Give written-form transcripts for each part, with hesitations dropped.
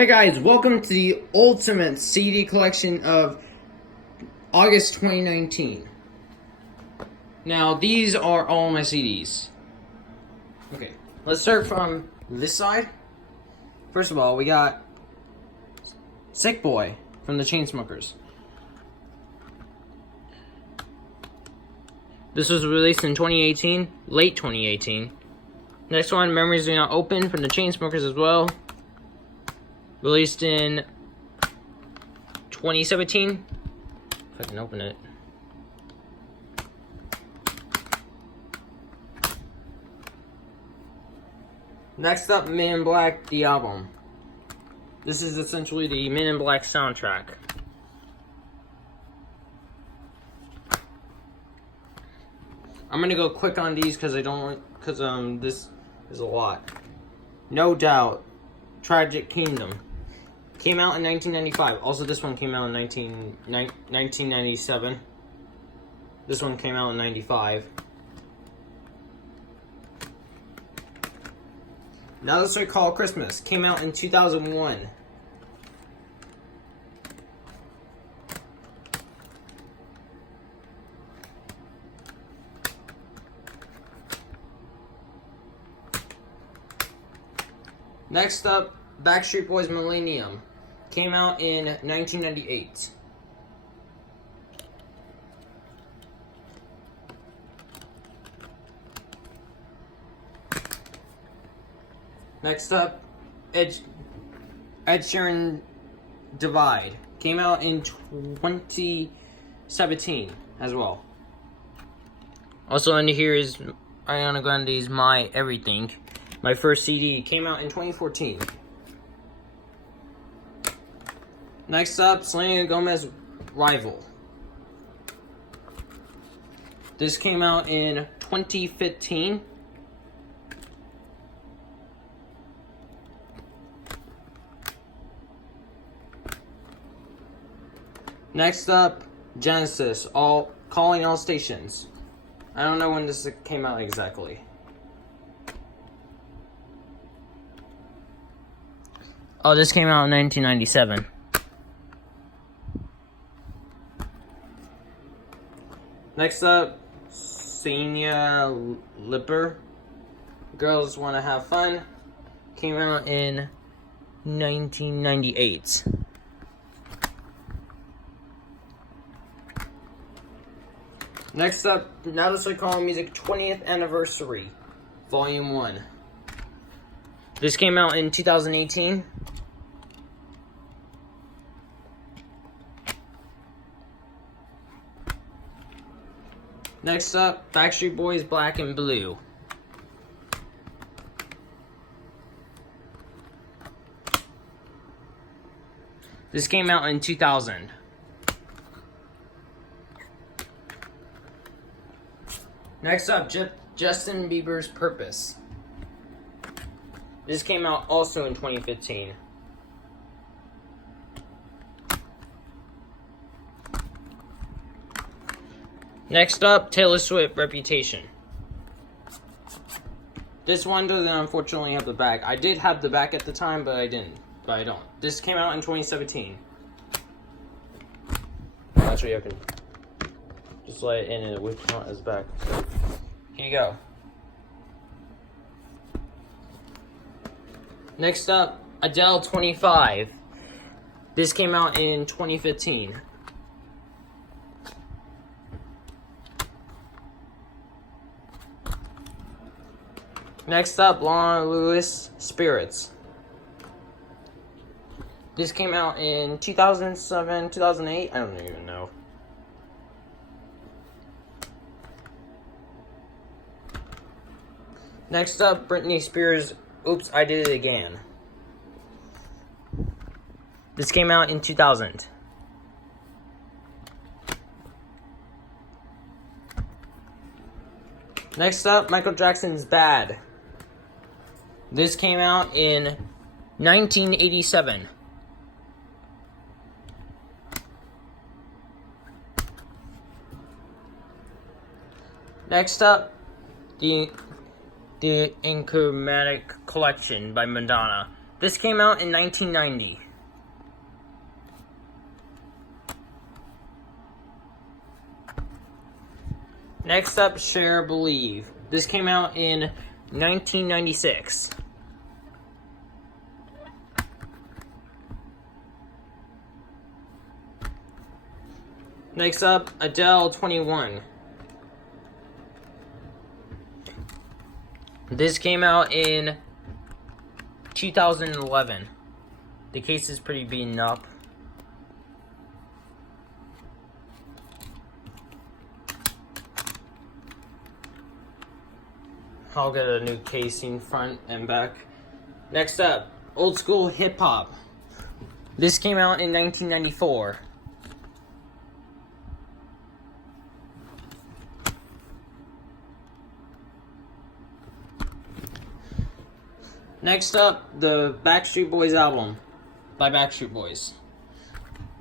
Hey guys, welcome to the ultimate CD collection of August 2019. Now, these are all my CDs. Okay, let's start from this side. First of all, we got Sick Boy from the Chainsmokers. This was released in 2018, late 2018. Next one, Memories Do Not Open from the Chainsmokers as well. Released in 2017. If I can open it. Next up, Men in Black, the album. This is essentially the Men in Black soundtrack. I'm gonna go quick on these because this is a lot. No Doubt, Tragic Kingdom. Came out in 1995. Also, this one came out in 1997. This one came out in 95. Now Let's Recall Christmas. Came out in 2001. Next up, Backstreet Boys Millennium. Came out in 1998. Next up, Ed Sheeran Divide. Came out in 2017 as well. Also under here is Ariana Grande's My Everything. My first CD came out in 2014. Next up, Selena Gomez Rival. This came out in 2015. Next up, Genesis, Calling All Stations. I don't know when this came out exactly. Oh, this came out in 1997. Next up, Senia Lipper, Girls Wanna Have Fun. Came out in 1998. Next up, Now Let's Recall Music 20th Anniversary, Volume 1. This came out in 2018. Next up, Backstreet Boys Black and Blue. This came out in 2000. Next up, Justin Bieber's Purpose. This came out also in 2015. Next up, Taylor Swift Reputation. This one doesn't unfortunately have the back. I did have the back at the time, but I don't. This came out in 2017. Actually, I can just lay it in and it would count as back. So, here you go. Next up, Adele 25. This came out in 2015. Next up, Lana Lewis Spirits. This came out in 2007, 2008, I don't even know. Next up, Britney Spears, Oops, I Did It Again. This came out in 2000. Next up, Michael Jackson's Bad. This came out in 1987. Next up, the Enigmatic Collection by Madonna. This came out in 1990. Next up, Share Believe. This came out in 1996. Next up, Adele 21. This came out in 2011. The case is pretty beaten up. I'll get a new casing front and back. Next up, Old School Hip Hop. This came out in 1994. Next up, the Backstreet Boys album by Backstreet Boys.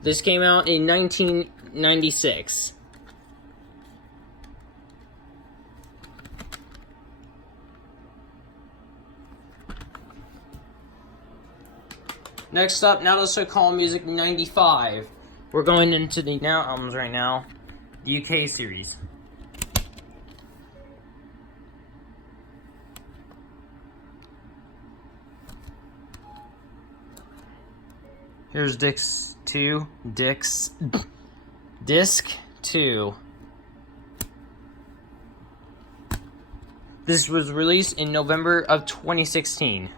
This came out in 1996. Next up, Now Let's Call Music 95. We're going into the Now albums right now, the UK series. Here's Disc 2. Disc 2. This was released in November of 2016.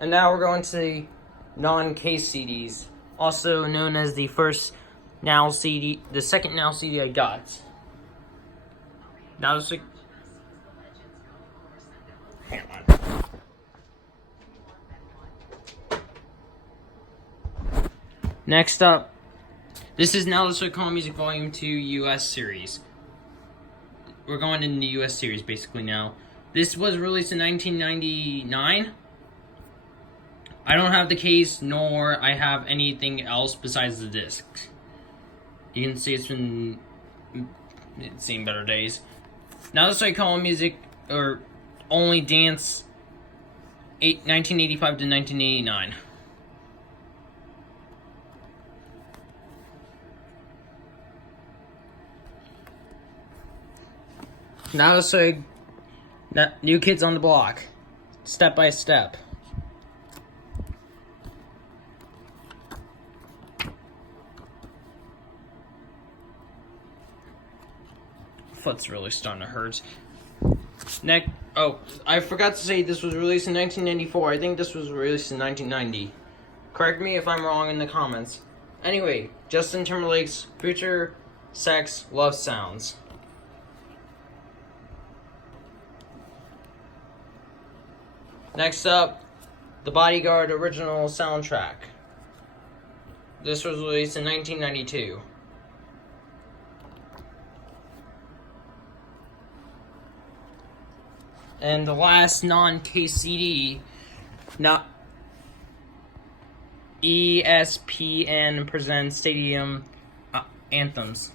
And now we're going to the non-case CDs, also known as the first Now CD, the second Now CD I got. Now let's hang on. Next up, this is Now Let's Call Music Volume 2 US series. We're going into the US series basically now. This was released in 1999. I don't have the case, nor I have anything else besides the disc. You can see it's seen better days. Now let's call music, or Only Dance, 1985 to 1989. Now let's say New Kids on the Block, Step by Step. Foot's really starting to hurt. I forgot to say this was released in 1994. I think this was released in 1990. Correct me if I'm wrong in the comments. Anyway, Justin Timberlake's Future Sex Love Sounds. Next up, the Bodyguard original soundtrack. This was released in 1992. And the last non-case CD, ESPN presents Stadium Anthems.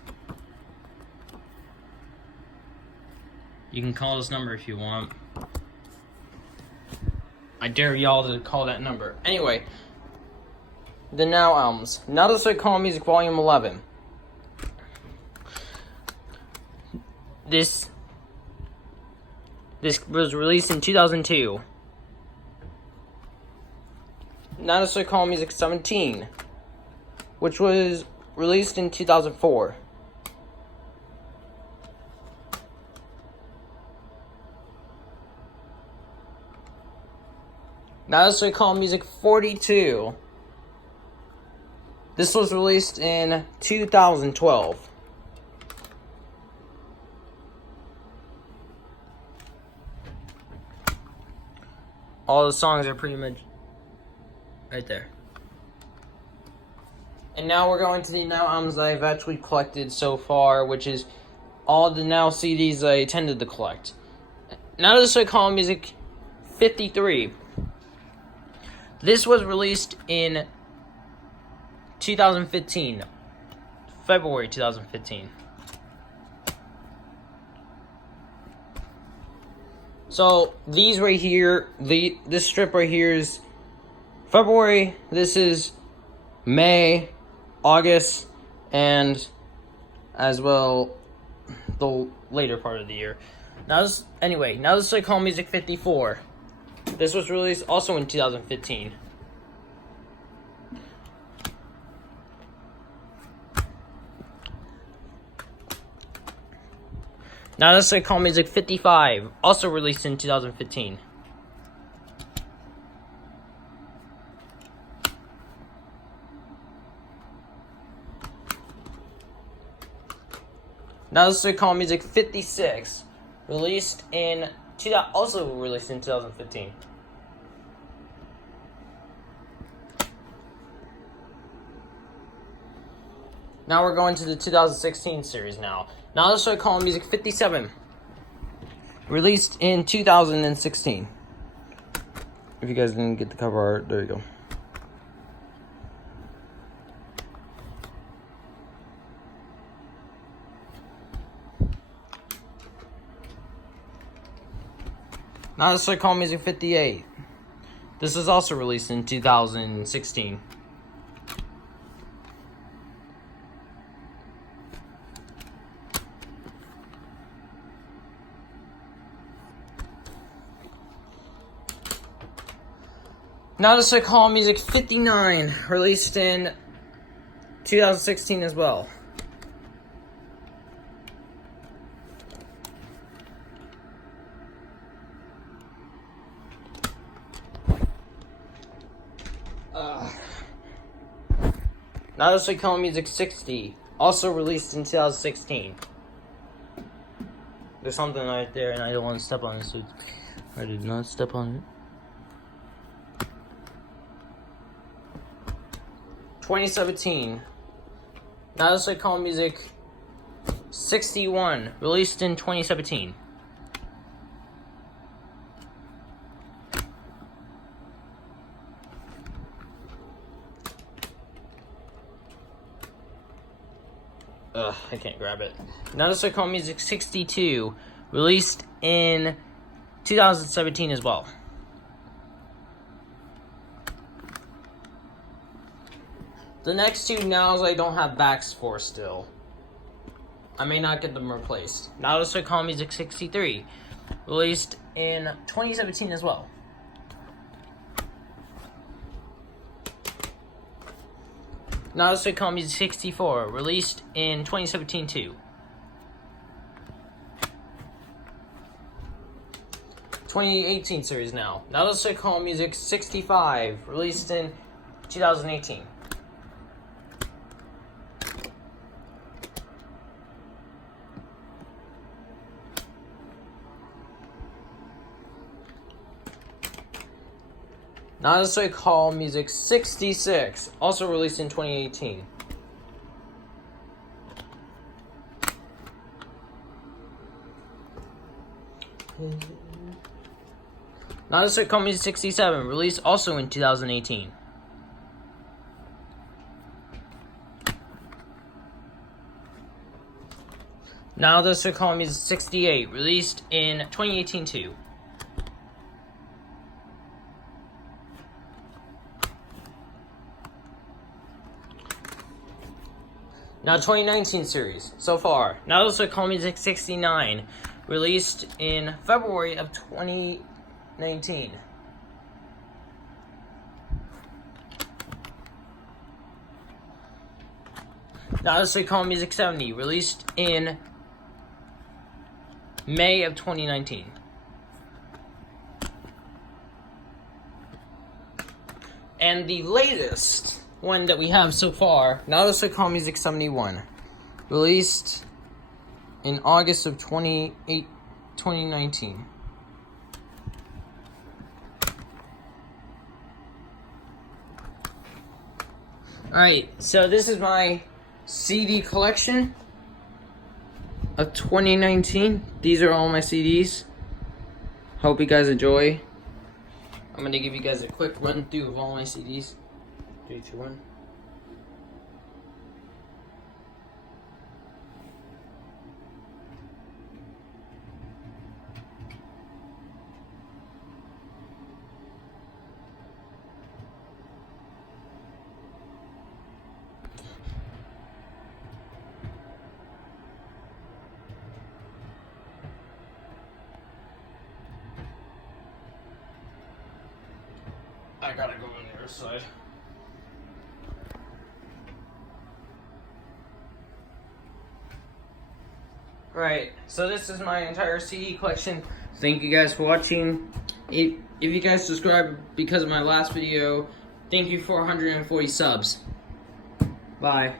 You can call this number if you want. I dare y'all to call that number. Anyway, the Now albums. Now Let's Call Music Volume 11. This was released in 2002. Now Let's Call Music 17, which was released in 2004. Now Let's Call Music 42. This was released in 2012. All the songs are pretty much right there. And now we're going to the Now albums that I've actually collected so far, which is all the Now CDs I intended to collect. Now Let's Call Music 53. This was released in 2015, February 2015. So these right here, this strip right here is February. This is May, August, and as well the later part of the year. Now this is like Hall Music 54. This was released also in 2015. Now this is like Hall Music 55, also released in 2015. Now this is Hall Music 56, also released in 2015. Now we're going to the 2016 series now. Now this is Hall Music 57, released in 2016. If you guys didn't get the cover art, there you go. Now this is Hall Music 58. This is also released in 2016. Now this is Hall Music 59, released in 2016 as well. Now this is Hall Music 60, also released in 2016. There's something right there, and I don't want to step on it, so I did not step on it. 2017. Now this is Hall Music 61, released in 2017. I can't grab it. Now this is Hall Music 62, released in 2017 as well. The next two nows I don't have backs for still. I may not get them replaced. Now this is Hall Music 63, released in 2017 as well. Now this is Hall Music 64, released in 2017 too. 2018 series now. Now this is Hall Music 65, released in 2018. Now this is Hall Music 66, also released in 2018. Now this is Hall Music 67, released also in 2018. Now this is Hall Music 68, released in 2018 too. Now 2019 series, so far. Now this is Hall Music 69, released in February of 2019. Now this is Hall Music 70, released in May of 2019. And the latest one that we have so far, now this is Hall Music 71, released in August of 2019. Alright, so this is my CD collection of 2019. These are all my CDs. Hope you guys enjoy. I'm going to give you guys a quick run through of all my CDs. 3, 2, 1. I gotta go on the other side. Right, so this is my entire CD collection. Thank you guys for watching. If you guys subscribed because of my last video, thank you for 140 subs. Bye.